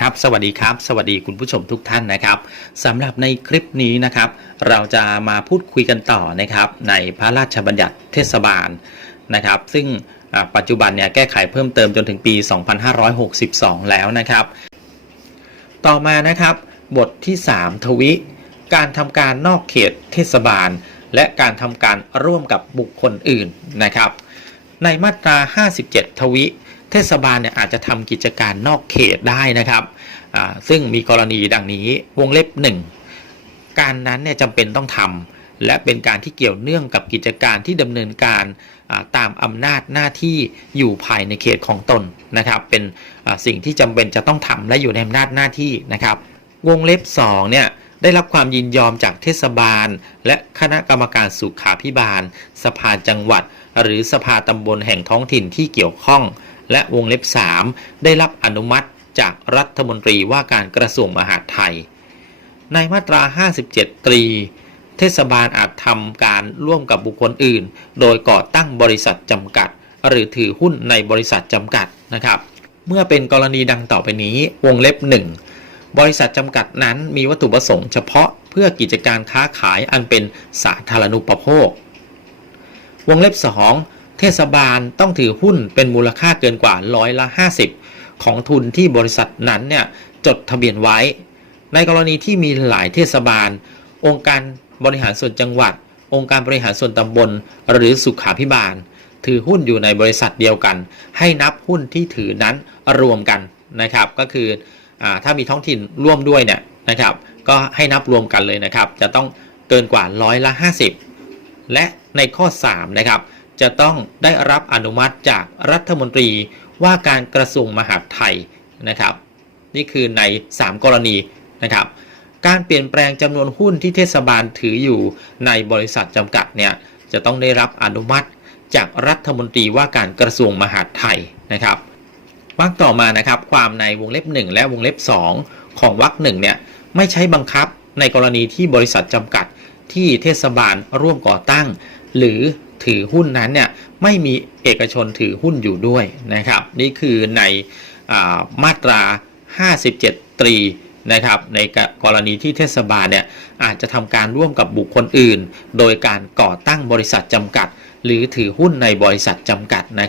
ครับสวัสดีครับ สวัสดีคุณผู้ชมทุกท่านนะครับสำหรับในคลิปนี้นะครับ เราจะมาพูดคุยกันต่อนะครับ ในพระราชบัญญัติเทศบาลนะครับ ซึ่งปัจจุบันเนี่ยแก้ไขเพิ่มเติมจนถึงปี 2562 แล้วนะครับ ต่อมานะครับ บทที่ 3 ทวิ การทำการนอกเขตเทศบาล และการทำการร่วมกับบุคคลอื่นนะครับ ในมาตรา 57 ทวิ เทศบาลเนี่ยอาจจะทำกิจการนอกเขตได้นะครับ ซึ่งมีกรณีดังนี้วงเล็บ 1 การนั้นเนี่ยจำเป็นต้องทำและเป็นการที่เกี่ยวเนื่องกับกิจการที่ดำเนินการตามอำนาจหน้าที่อยู่ภายในเขตของตนนะครับ เป็นสิ่งที่จำเป็นจะต้องทำและอยู่ในอำนาจหน้าที่นะครับ วงเล็บ2เนี่ยได้รับความยินยอมจากเทศบาล และคณะกรรมการสุขาพิบาล สภาจังหวัด หรือสภาตำบลแห่งท้องถิ่นที่เกี่ยวข้อง และวงเล็บ 3 ได้รับอนุมัติจากรัฐมนตรีว่าการกระทรวงมหาดไทย ในมาตรา 57 ตรี เทศบาลอาจทำการร่วมกับบุคคลอื่น โดยก่อตั้งบริษัทจำกัด หรือถือหุ้นในบริษัทจำกัดนะครับ เมื่อเป็นกรณีดังต่อไปนี้วงเล็บ 1 บริษัทจำกัดนั้นมีวัตถุประสงค์เฉพาะเพื่อกิจการค้าขายอันเป็นสาธารณูปโภควงเล็บ 2 เทศบาลต้องถือหุ้นเป็นมูลค่าเกินกว่าร้อยละ 50 ของทุนที่บริษัทนั้นเนี่ยจดทะเบียนไว้ ในกรณีที่มีหลายเทศบาล องค์การบริหารส่วนจังหวัด องค์การบริหารส่วนตำบล หรือสุขาพิบาล ถือหุ้นอยู่ในบริษัทเดียวกัน ให้นับหุ้นที่ถือนั้นรวมกันนะครับ ก็คืออถ้ามีท้องถิ่นร่วมด้วยเนี่ยนะครับ ก็ให้นับรวมกันเลยนะครับ จะต้องเกินกว่าร้อยละ 50 และในข้อ 3 นะครับ จะต้องได้รับอนุมัติจากรัฐมนตรีว่าการกระทรวงมหาดไทยนะครับ นี่คือใน 3 กรณีนะครับ การเปลี่ยนแปลงจำนวนหุ้นที่เทศบาลถืออยู่ในบริษัทจำกัดเนี่ยจะต้องได้รับอนุมัติจากรัฐมนตรีว่าการกระทรวงมหาดไทยนะครับวรรคต่อมานะครับความในวงเล็บ 1 และวงเล็บ 2 ของวรรคหนึ่งเนี่ยไม่ใช้บังคับในกรณีที่บริษัทจำกัดที่เทศบาลร่วมก่อตั้ง หรือ ถือหุ้นนั้นเนี่ยไม่มีเอกชนถือหุ้นอยู่ด้วยนะครับ นี่คือในอามาตรา 57 ตรีนะครับในกรณีที่เทศบาลเนี่ยอาจจะทำการร่วมกับบุคคลอื่น โดยการก่อตั้งบริษัทจำกัด หรือถือหุ้นในบริษัทจำกัดนะ